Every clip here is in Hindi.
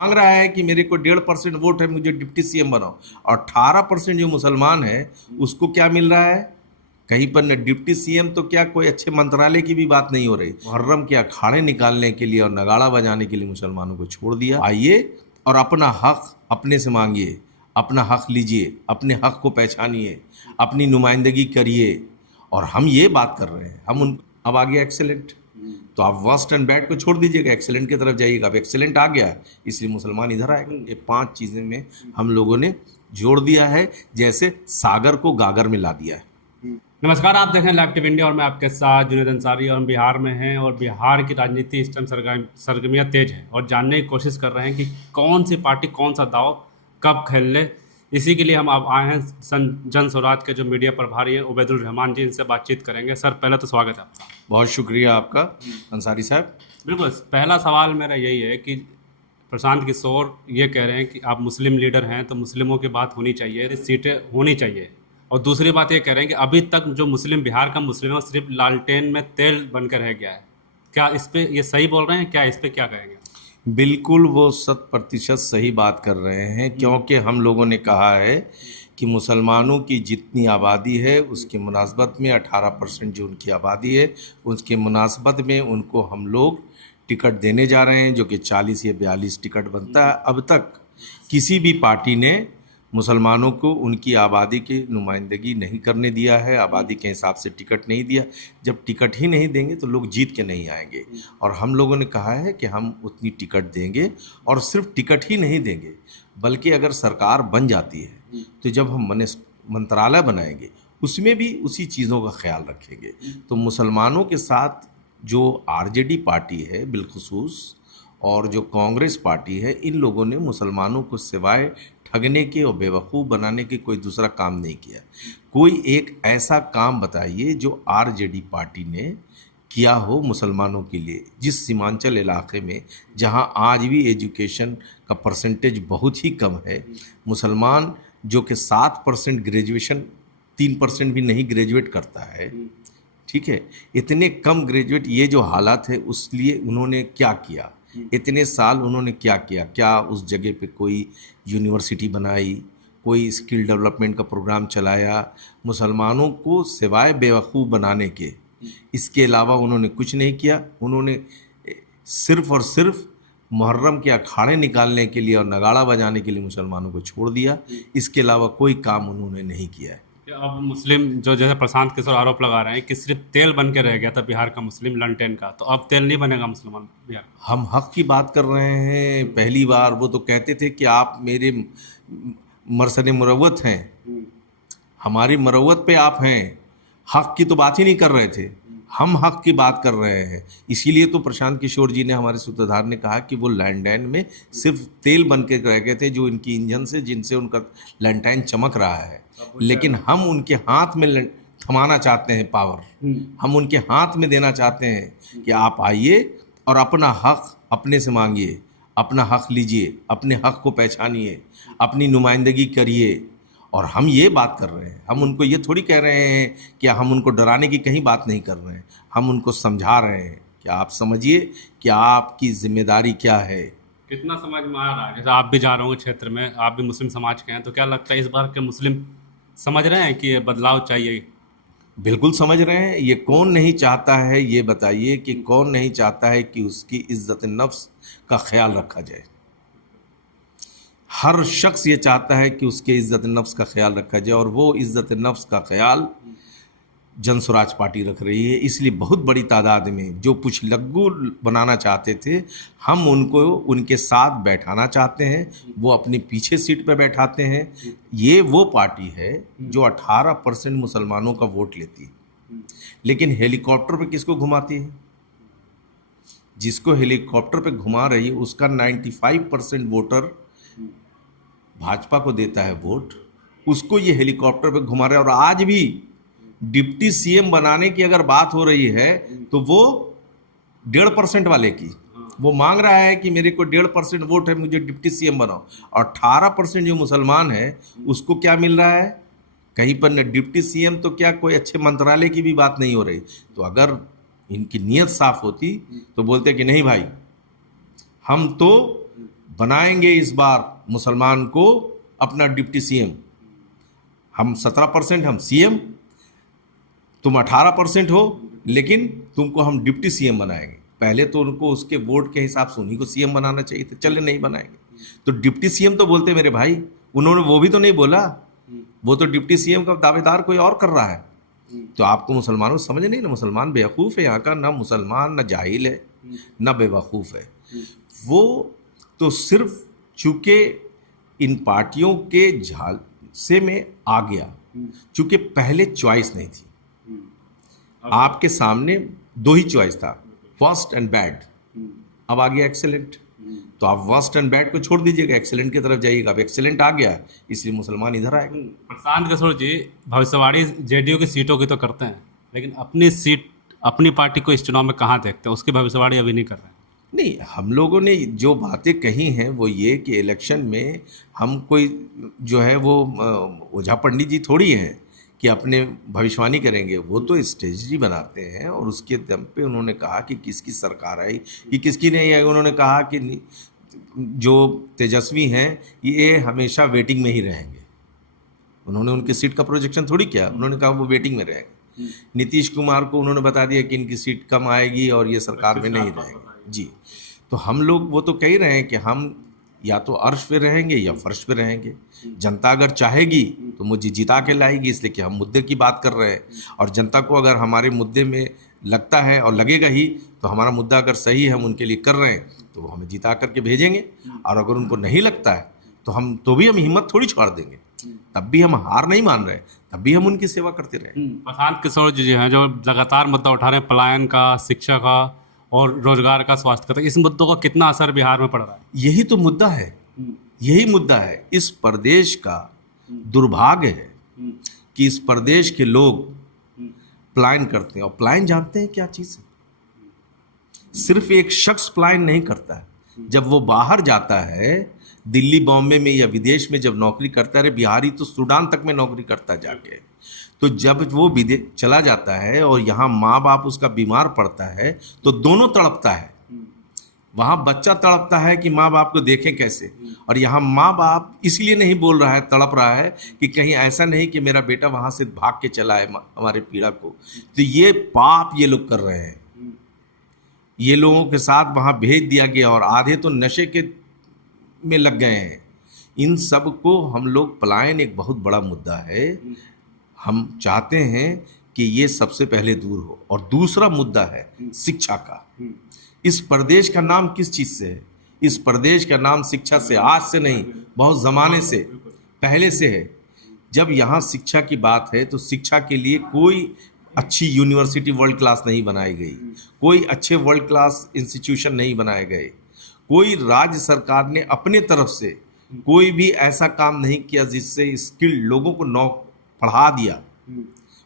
मांग रहा है कि मेरे को 1.5% वोट है, मुझे डिप्टी सीएम बनाओ। और 18% जो मुसलमान है उसको क्या मिल रहा है? कहीं पर न डिप्टी सीएम तो क्या, कोई अच्छे मंत्रालय की भी बात नहीं हो रही। मुहर्रम के अखाड़े निकालने के लिए और नगाड़ा बजाने के लिए मुसलमानों को छोड़ दिया। आइए और अपना हक अपने से मांगिए, अपना हक लीजिए, अपने हक को पहचानिए, अपनी नुमाइंदगी करिए। और हम ये बात कर रहे हैं, हम उन अब आ गया एक्सेलेंट, तो आप वर्स्ट एंड बैड को छोड़ दीजिएगा, एक्सेलेंट की तरफ जाइएगा। अब एक्सेलेंट आ गया इसलिए मुसलमान इधर आएगा। ये 5 चीज़ें में हम लोगों ने जोड़ दिया है, जैसे सागर को गागर में ला दिया है। नमस्कार, आप देख रहे हैं लाइव टीवी इंडिया और मैं आपके साथ जुनैद अंसारी। और हम बिहार में हैं और बिहार की राजनीति इस टाइम सरगर्मियाँ तेज है और जानने की कोशिश कर रहे हैं कि कौन सी पार्टी कौन सा दाव कब खेल ले। इसी के लिए हम अब आए हैं जन स्वराज के जो मीडिया प्रभारी हैं उबैदुल रहमान जी, इनसे बातचीत करेंगे। सर, पहले तो स्वागत है आपका। बहुत शुक्रिया आपका अंसारी साहब। बिल्कुल, पहला सवाल मेरा यही है कि प्रशांत किशोर ये कह रहे हैं कि आप मुस्लिम लीडर हैं तो मुस्लिमों की बात होनी चाहिए, सीटें होनी चाहिए। और दूसरी बात ये कह रहे हैं कि अभी तक जो मुस्लिम, बिहार का मुस्लिम है सिर्फ लालटेन में तेल बनकर रह गया है। क्या इस पे ये सही बोल रहे हैं? क्या इस पे क्या कहेंगे? बिल्कुल वो 100% सही बात कर रहे हैं, क्योंकि हम लोगों ने कहा है कि मुसलमानों की जितनी आबादी है उसकी मुनासबत में 18% जो उनकी आबादी है उसके मुनासबत में उनको हम लोग टिकट देने जा रहे हैं, जो कि 40 या 42 टिकट बनता है। अब तक किसी भी पार्टी ने मुसलमानों को उनकी आबादी की नुमाइंदगी नहीं करने दिया है, आबादी के हिसाब से टिकट नहीं दिया। जब टिकट ही नहीं देंगे तो लोग जीत के नहीं आएंगे। और हम लोगों ने कहा है कि हम उतनी टिकट देंगे, और सिर्फ टिकट ही नहीं देंगे बल्कि अगर सरकार बन जाती है तो जब हम मंत्रालय बनाएंगे उसमें भी उसी चीज़ों का ख्याल रखेंगे। तो मुसलमानों के साथ जो आरजेडी पार्टी है बिलखुसूस, और जो कांग्रेस पार्टी है, इन लोगों ने मुसलमानों को सिवाय ठगने के और बेवकूफ़ बनाने के कोई दूसरा काम नहीं किया। कोई एक ऐसा काम बताइए जो आरजेडी पार्टी ने किया हो मुसलमानों के लिए, जिस सीमांचल इलाके में जहां आज भी एजुकेशन का परसेंटेज बहुत ही कम है। मुसलमान जो कि 7% ग्रेजुएशन, 3% भी नहीं ग्रेजुएट करता है, ठीक है। इतने कम ग्रेजुएट, ये जो हालात है उस लिए उन्होंने क्या किया, इतने साल उन्होंने क्या किया? क्या उस जगह पे कोई यूनिवर्सिटी बनाई, कोई स्किल डेवलपमेंट का प्रोग्राम चलाया? मुसलमानों को सिवाय बेवकूफ़ बनाने के, इसके अलावा उन्होंने कुछ नहीं किया। उन्होंने सिर्फ और सिर्फ मुहर्रम के अखाड़े निकालने के लिए और नगाड़ा बजाने के लिए मुसलमानों को छोड़ दिया। इसके अलावा कोई काम उन्होंने नहीं किया है। अब मुस्लिम जो जैसे प्रशांत किशोर आरोप लगा रहे हैं कि सिर्फ तेल बन के रह गया था बिहार का मुस्लिम लालटेन का, तो अब तेल नहीं बनेगा मुसलमान बिहार? हम हक की बात कर रहे हैं। पहली बार वो तो कहते थे कि आप मेरे मरसद मुरव्वत हैं, हमारी मरवत पे आप हैं। हक की तो बात ही नहीं कर रहे थे, हम हक की बात कर रहे हैं। इसीलिए तो प्रशांत किशोर जी ने, हमारे सूत्रधार ने कहा कि वो लैंडलाइन में सिर्फ तेल बन के रह गए थे, जो इनकी इंजन से, जिनसे उनका लैंडलाइन चमक रहा है। लेकिन हम उनके हाथ में थमाना चाहते हैं पावर, हम उनके हाथ में देना चाहते हैं कि आप आइए और अपना हक अपने से मांगिए, अपना हक लीजिए, अपने हक को पहचानिए, अपनी नुमाइंदगी करिए। और हम ये बात कर रहे हैं, हम उनको ये थोड़ी कह रहे हैं कि हम उनको डराने की कहीं बात नहीं कर रहे हैं, हम उनको समझा रहे हैं कि आप समझिए कि आपकी जिम्मेदारी क्या है। कितना समझ में आ रहा है? जैसे आप भी जा रहे होंगे क्षेत्र में, आप भी मुस्लिम समाज के हैं, तो क्या लगता है इस बार के मुस्लिम समझ रहे हैं कि ये बदलाव चाहिए? बिल्कुल समझ रहे हैं। ये कौन नहीं चाहता है, ये बताइए कि कौन नहीं चाहता है कि उसकी इज्जत नफ्स का ख्याल रखा जाए? हर शख्स ये चाहता है कि उसके इज्जत नफ्स का ख्याल रखा जाए, और वो इज्जत नफ्स का ख्याल जन स्वराज पार्टी रख रही है। इसलिए बहुत बड़ी तादाद में जो पुछलग्गू बनाना चाहते थे, हम उनको उनके साथ बैठाना चाहते हैं, वो अपनी पीछे सीट पर बैठाते हैं। ये वो पार्टी है जो 18% मुसलमानों का वोट लेती है, लेकिन हेलीकॉप्टर पे किसको घुमाती है? जिसको हेलीकॉप्टर पे घुमा रही है उसका 95% वोटर भाजपा को देता है वोट, उसको ये हेलीकॉप्टर पे घुमा रहे हैं। और आज भी डिप्टी सीएम बनाने की अगर बात हो रही है तो वो 1.5% वाले की, वो मांग रहा है कि मेरे को 1.5% वोट है, मुझे डिप्टी सीएम बनाओ। और 18% जो मुसलमान है उसको क्या मिल रहा है? कहीं पर न डिप्टी सीएम तो क्या, कोई अच्छे मंत्रालय की भी बात नहीं हो रही। तो अगर इनकी नीयत साफ होती तो बोलते कि नहीं भाई, हम तो बनाएंगे इस बार मुसलमान को अपना डिप्टी सीएम। हम 17%, हम सीएम, तुम 18% हो, लेकिन तुमको हम डिप्टी सीएम बनाएंगे। पहले तो उनको उसके वोट के हिसाब से उन्हीं को सीएम बनाना चाहिए था, चले नहीं बनाएंगे तो डिप्टी सीएम तो बोलते मेरे भाई, उन्होंने वो भी तो नहीं बोला, वो तो डिप्टी सीएम का दावेदार कोई और कर रहा है। तो आपको मुसलमानों को समझ नहीं ना, मुसलमान बेवकूफ़ है यहाँ का, ना मुसलमान ना जाहिल है ना बेवकूफ़ है। वो तो सिर्फ चूंकि इन पार्टियों के झाल से में आ गया, चूंकि पहले चॉइस नहीं थी, आपके सामने दो ही चॉइस था, वर्स्ट एंड बैड। अब आ गया एक्सेलेंट, तो आप वर्स्ट एंड बैड को छोड़ दीजिएगा, एक्सेलेंट की तरफ जाइएगा। अब एक्सेलेंट आ गया, इसलिए मुसलमान इधर आएगा। प्रशांत किशोर जी, भविष्यवाणी जेडीयू की सीटों की तो करते हैं, लेकिन अपनी सीट, अपनी पार्टी को इस चुनाव में कहाँ देखते हैं? उसकी भविष्यवाणी अभी नहीं कर रहे हैं। नहीं, हम लोगों ने जो बातें कही हैं वो ये कि इलेक्शन में हम कोई जो है वो ओझा पंडित जी थोड़ी हैं कि अपने भविष्यवाणी करेंगे। वो तो स्ट्रेटजी बनाते हैं और उसके दम पे उन्होंने कहा कि किसकी सरकार आई कि किसकी नहीं आई। उन्होंने कहा कि जो तेजस्वी हैं ये हमेशा वेटिंग में ही रहेंगे। उन्होंने उनकी सीट का प्रोजेक्शन थोड़ी किया, उन्होंने कहा वो वेटिंग में रहेंगे। नीतीश कुमार को उन्होंने बता दिया कि इनकी सीट कम आएगी और ये सरकार में नहीं रहेंगे जी। तो हम लोग वो तो कह रहे हैं कि हम या तो अर्श पे रहेंगे या फर्श पे रहेंगे। जनता अगर चाहेगी तो मुझे जिता के लाएगी, इसलिए कि हम मुद्दे की बात कर रहे हैं। और जनता को अगर हमारे मुद्दे में लगता है और लगेगा ही, तो हमारा मुद्दा अगर सही है, हम उनके लिए कर रहे हैं, तो वो हमें जिता करके भेजेंगे। और अगर उनको नहीं लगता है तो हम हिम्मत थोड़ी छोड़ देंगे, तब भी हम हार नहीं मान रहे, तब भी हम उनकी सेवा करते रहे। प्रशांत किशोर जी हैं जो लगातार मुद्दा उठा रहे हैं, पलायन का, शिक्षा का और रोजगार का, स्वास्थ्य का, इस मुद्दों का कितना असर बिहार में पड़ रहा है? यही तो मुद्दा है, यही मुद्दा है। इस प्रदेश का दुर्भाग्य है कि इस प्रदेश के लोग पलायन करते हैं। और पलायन जानते हैं क्या चीज़ है? सिर्फ एक शख्स पलायन नहीं करता है, जब वो बाहर जाता है, दिल्ली बॉम्बे में या विदेश में जब नौकरी करता है, बिहारी तो सूडान तक में नौकरी करता जाके, तो जब वो विदेश चला जाता है और यहाँ माँ बाप उसका बीमार पड़ता है तो दोनों तड़पता है। वहाँ बच्चा तड़पता है कि माँ बाप को देखें कैसे, और यहाँ माँ बाप इसलिए नहीं बोल रहा है, तड़प रहा है कि कहीं ऐसा नहीं कि मेरा बेटा वहाँ से भाग के चला है हमारे पीड़ा को। तो ये पाप ये लोग कर रहे हैं, ये लोगों के साथ वहाँ भेज दिया गया और आधे तो नशे के में लग गए हैं। इन सब को हम लोग, पलायन एक बहुत बड़ा मुद्दा है, हम चाहते हैं कि ये सबसे पहले दूर हो। और दूसरा मुद्दा है शिक्षा का। इस प्रदेश का नाम किस चीज़ से है? इस प्रदेश का नाम शिक्षा से, आज से नहीं, बहुत ज़माने से पहले से है। जब यहाँ शिक्षा की बात है तो शिक्षा के लिए कोई अच्छी यूनिवर्सिटी वर्ल्ड क्लास नहीं बनाई गई, कोई अच्छे वर्ल्ड क्लास इंस्टीट्यूशन नहीं बनाए गए, कोई राज्य सरकार ने अपने तरफ से कोई भी ऐसा काम नहीं किया जिससे स्किल्ड लोगों को पढ़ा दिया।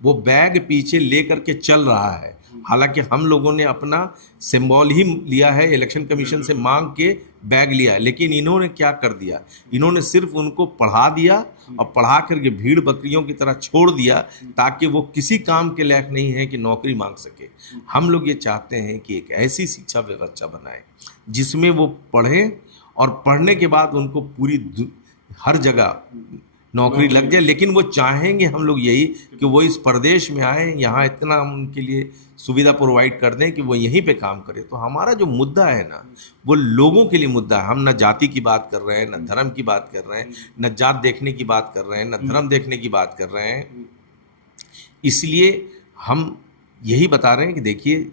वो बैग पीछे लेकर के चल रहा है। हालांकि हम लोगों ने अपना सिंबल ही लिया है, इलेक्शन कमीशन से मांग के बैग लिया, लेकिन इन्होंने क्या कर दिया? इन्होंने सिर्फ उनको पढ़ा दिया और पढ़ा करके भीड़ बकरियों की तरह छोड़ दिया, ताकि वो किसी काम के लायक नहीं है कि नौकरी मांग सके। हम लोग ये चाहते हैं कि एक ऐसी शिक्षा व्यवस्था बनाए जिसमें वो पढ़ें और पढ़ने के बाद उनको पूरी हर जगह नौकरी लग जाए। लेकिन वो चाहेंगे हम लोग यही कि वो इस प्रदेश में आए, यहाँ इतना हम उनके लिए सुविधा प्रोवाइड कर दें कि वो यहीं पे काम करें। तो हमारा जो मुद्दा है ना, वो लोगों के लिए मुद्दा है। हम न जाति की बात कर रहे हैं, न धर्म की बात कर रहे हैं, न जात देखने की बात कर रहे हैं, न धर्म देखने की बात कर रहे हैं। इसलिए हम यही बता रहे हैं कि देखिए,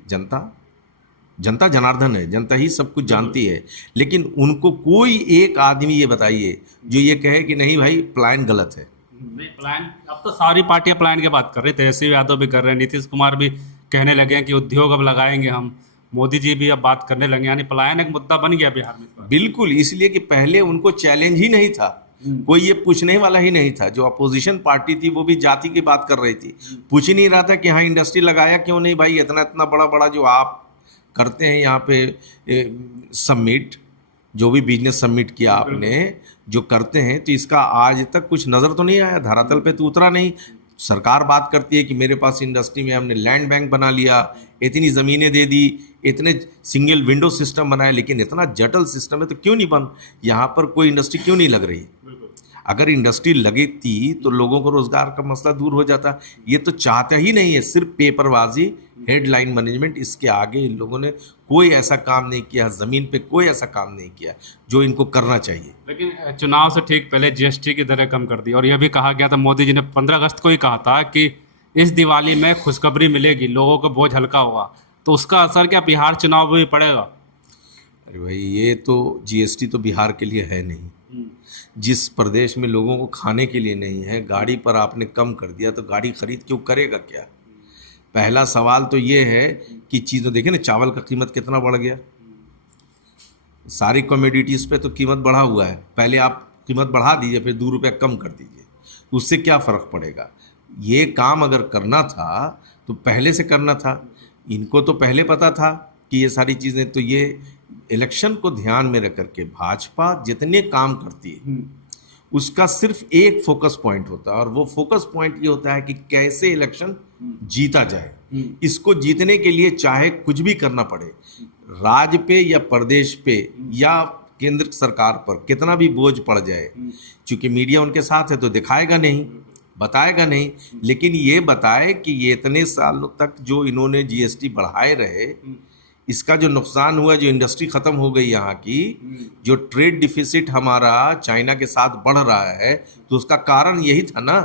जनता जनार्दन है, जनता ही सब कुछ जानती है। लेकिन उनको कोई एक आदमी ये बताइए जो ये कहे कि नहीं भाई पलायन गलत है। नहीं, पलायन, अब तो सारी पार्टियां पलायन की बात कर रही, तेजस्वी यादव भी कर रहे हैं, नीतीश कुमार भी कहने लगे हैं कि उद्योग अब लगाएंगे हम, मोदी जी भी अब बात करने लगे, यानी पलायन एक मुद्दा बन गया बिहार में। बिल्कुल, इसलिए कि पहले उनको चैलेंज ही नहीं था, कोई ये पूछने वाला ही नहीं था। जो अपोजिशन पार्टी थी वो भी जाति की बात कर रही थी, पूछ ही नहीं रहा था कि हाँ इंडस्ट्री लगाया क्यों नहीं भाई, इतना इतना बड़ा बड़ा जो आप करते हैं यहाँ पे सबमिट, जो भी बिजनेस सबमिट किया आपने जो करते हैं, तो इसका आज तक कुछ नज़र तो नहीं आया, धरातल पे तो उतरा नहीं। सरकार बात करती है कि मेरे पास इंडस्ट्री में हमने लैंड बैंक बना लिया, इतनी ज़मीनें दे दी, इतने सिंगल विंडो सिस्टम बनाए, लेकिन इतना जटिल सिस्टम है तो क्यों नहीं बन, यहाँ पर कोई इंडस्ट्री क्यों नहीं लग रही? अगर इंडस्ट्री लगती तो लोगों को रोजगार का मसला दूर हो जाता। ये तो चाहते ही नहीं है, सिर्फ पेपरबाजी, हेडलाइन मैनेजमेंट, इसके आगे इन लोगों ने कोई ऐसा काम नहीं किया, जमीन पे कोई ऐसा काम नहीं किया जो इनको करना चाहिए। लेकिन चुनाव से ठीक पहले जीएसटी की दरें कम कर दी और यह भी कहा गया था, मोदी जी ने 15 अगस्त को ही कहा था कि इस दिवाली में खुशखबरी मिलेगी, लोगों को बोझ हल्का होगा। तो उसका असर क्या बिहार चुनाव में भी पड़ेगा? अरे भाई, ये तो जीएसटी तो बिहार के लिए है नहीं। जिस प्रदेश में लोगों को खाने के लिए नहीं है, गाड़ी पर आपने कम कर दिया तो गाड़ी खरीद क्यों करेगा क्या? पहला सवाल तो ये है कि चीज़ देखिए ना, चावल का कीमत कितना बढ़ गया, सारी कमोडिटीज़ पे तो कीमत बढ़ा हुआ है। पहले आप कीमत बढ़ा दीजिए, फिर 2 रुपया कम कर दीजिए, तो उससे क्या फ़र्क पड़ेगा? ये काम अगर करना था तो पहले से करना था। इनको तो पहले पता था कि ये सारी चीज़ें, तो ये इलेक्शन को ध्यान में रख करके भाजपा जितने काम करती है उसका सिर्फ एक फोकस पॉइंट होता है, और वो फोकस पॉइंट ये होता है कि कैसे इलेक्शन जीता जाए। इसको जीतने के लिए चाहे कुछ भी करना पड़े, राज्य पे या प्रदेश पे या केंद्र सरकार पर कितना भी बोझ पड़ जाए, क्योंकि मीडिया उनके साथ है तो दिखाएगा नहीं, बताएगा नहीं, लेकिन ये बताए कि ये इतने सालों तक जो इन्होंने जीएसटी बढ़ाए रहे, इसका जो नुकसान हुआ, जो इंडस्ट्री खत्म हो गई यहाँ की, जो ट्रेड डिफिसिट हमारा चाइना के साथ बढ़ रहा है, तो उसका कारण यही था ना।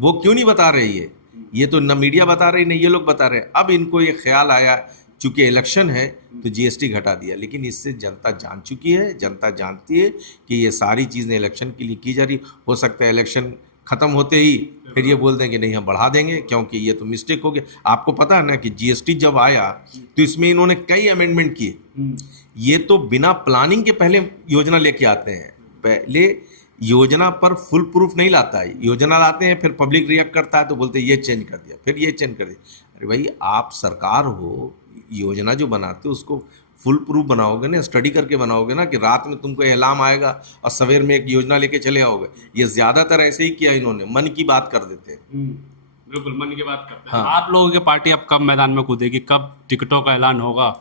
वो क्यों नहीं बता रही है? ये तो न मीडिया बता रही, न ये लोग बता रहे। अब इनको ये ख्याल आया चूंकि इलेक्शन है तो जीएसटी घटा दिया, लेकिन इससे जनता जान चुकी है, जनता जानती है कि ये सारी चीज़ें इलेक्शन के लिए की जा रही। हो सकता है इलेक्शन ख़त्म होते ही फिर ये बोल देंगे नहीं हम बढ़ा देंगे, क्योंकि ये तो मिस्टेक हो गया। आपको पता है ना कि जीएसटी जब आया तो इसमें इन्होंने कई अमेंडमेंट किए। ये तो बिना प्लानिंग के पहले योजना लेके आते हैं, पहले योजना पर फुल प्रूफ नहीं लाता है, योजना लाते हैं, फिर पब्लिक रिएक्ट करता है तो बोलते हैं ये चेंज कर दिया, फिर ये चेंज कर दिया। अरे भाई, आप सरकार हो, योजना जो बनाते हो उसको फुल प्रूफ बनाओगे ना, स्टडी करके बनाओगे ना, कि रात में तुमको एलार्म आएगा और सवेर में एक योजना लेके चले आओगे। ये ज़्यादातर ऐसे ही किया इन्होंने, मन की बात कर देते हैं। बिल्कुल मन की बात करते हैं। हाँ। आप लोगों की पार्टी अब कब मैदान में कूदेगी, कब टिकटों का ऐलान होगा?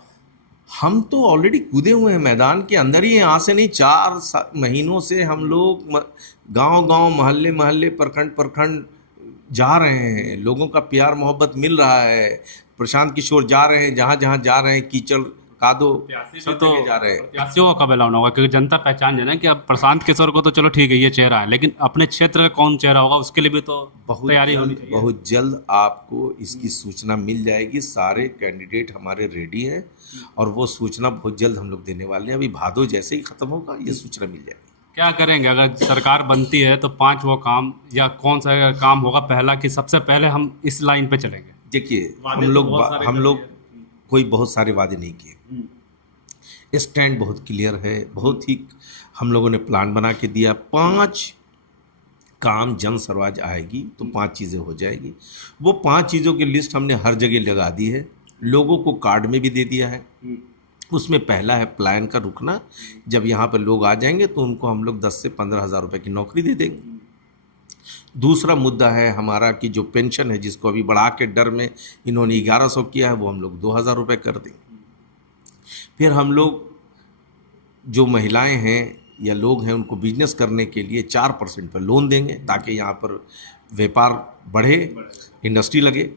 हम तो ऑलरेडी कूदे हुए हैं, मैदान के अंदर ही हैं। यहाँ से नहीं, 4 महीनों से हम लोग गांव गांव, मोहल्ले मोहल्ले, प्रखंड प्रखंड जा रहे हैं। लोगों का प्यार मोहब्बत मिल रहा है। प्रशांत किशोर जा रहे हैं, जहाँ जहाँ जा रहे हैं, कीचड़ कादो सब तो जगह जा रहे हैं। प्रत्याशियों का कब ऐलान होगा? क्योंकि जनता पहचान जाए ना कि अब प्रशांत किशोर को तो चलो ठीक है ये चेहरा है, लेकिन अपने क्षेत्र का कौन चेहरा होगा उसके लिए भी तो तैयारी होनी चाहिए। बहुत जल्द आपको इसकी सूचना मिल जाएगी। सारे कैंडिडेट हमारे रेडी हैं और वो सूचना बहुत जल्द हम लोग देने वाले हैं। अभी भादो जैसे ही खत्म होगा ये सूचना मिल जाएगी। क्या करेंगे अगर सरकार बनती है तो 5 वो काम या कौन सा काम होगा पहला कि सबसे पहले हम इस लाइन पे चलेंगे? देखिए, वादे हम तो बहुत सारे लोग कर दिए। कोई बहुत सारे वादे नहीं किए। स्टैंड बहुत क्लियर है, बहुत ही हम लोगों ने प्लान बना के दिया। 5 काम जन स्वराज आएगी तो 5 चीज़ें हो जाएगी। वो 5 चीज़ों की लिस्ट हमने हर जगह लगा दी है, लोगों को कार्ड में भी दे दिया है। उसमें पहला है प्लान का रुकना। जब यहाँ पर लोग आ जाएंगे तो उनको हम लोग 10 से 15 हज़ार रुपये की नौकरी दे देंगे। दूसरा मुद्दा है हमारा कि जो पेंशन है, जिसको अभी बढ़ा के डर में इन्होंने 1100 किया है, वो हम लोग 2000 रुपये कर देंगे। फिर हम लोग जो महिलाएं हैं या लोग हैं उनको बिजनेस करने के लिए 4% पर लोन देंगे, ताकि यहाँ पर व्यापार बढ़े, इंडस्ट्री लगे।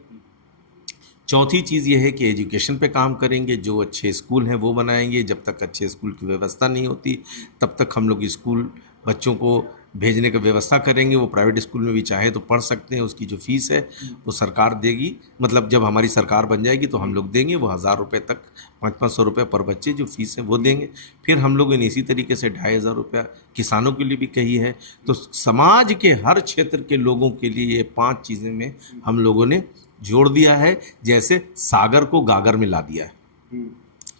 चौथी चीज़ ये है कि एजुकेशन पे काम करेंगे। जो अच्छे स्कूल हैं वो बनाएंगे। जब तक अच्छे स्कूल की व्यवस्था नहीं होती तब तक हम लोग स्कूल बच्चों को भेजने की व्यवस्था करेंगे। वो प्राइवेट स्कूल में भी चाहे तो पढ़ सकते हैं, उसकी जो फीस है वो सरकार देगी। मतलब जब हमारी सरकार बन जाएगी तो हम लोग देंगे वो 1000 रुपये तक, 500 रुपये पर बच्चे जो फीस है वो देंगे। फिर हम लोगों ने इसी तरीके से 2500 रुपया किसानों के लिए भी कही है। तो समाज के हर क्षेत्र के लोगों के लिए ये 5 चीज़ें में हम लोगों ने जोड़ दिया है, जैसे सागर को गागर में ला दिया है।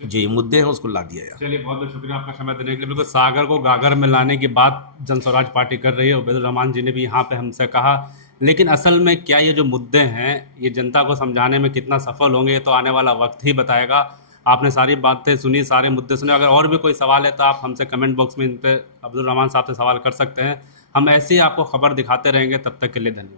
जो ये मुद्दे हैं उसको ला दिया यार। चलिए, बहुत बहुत शुक्रिया आपका समय देने के लिए। बिल्कुल सागर को गागर में लाने की बात जन स्वराज पार्टी कर रही है। उबैदुर रहमान जी ने भी यहाँ पे हमसे कहा, लेकिन असल में क्या ये जो मुद्दे हैं ये जनता को समझाने में कितना सफल होंगे ये तो आने वाला वक्त ही बताएगा। आपने सारी बातें सुनी, सारे मुद्दे सुने। अगर और भी कोई सवाल है तो आप हमसे कमेंट बॉक्स में इन पर अब्दुल रहमान साहब से सवाल कर सकते हैं। हम ऐसे ही आपको खबर दिखाते रहेंगे। तब तक के लिए धन्यवाद।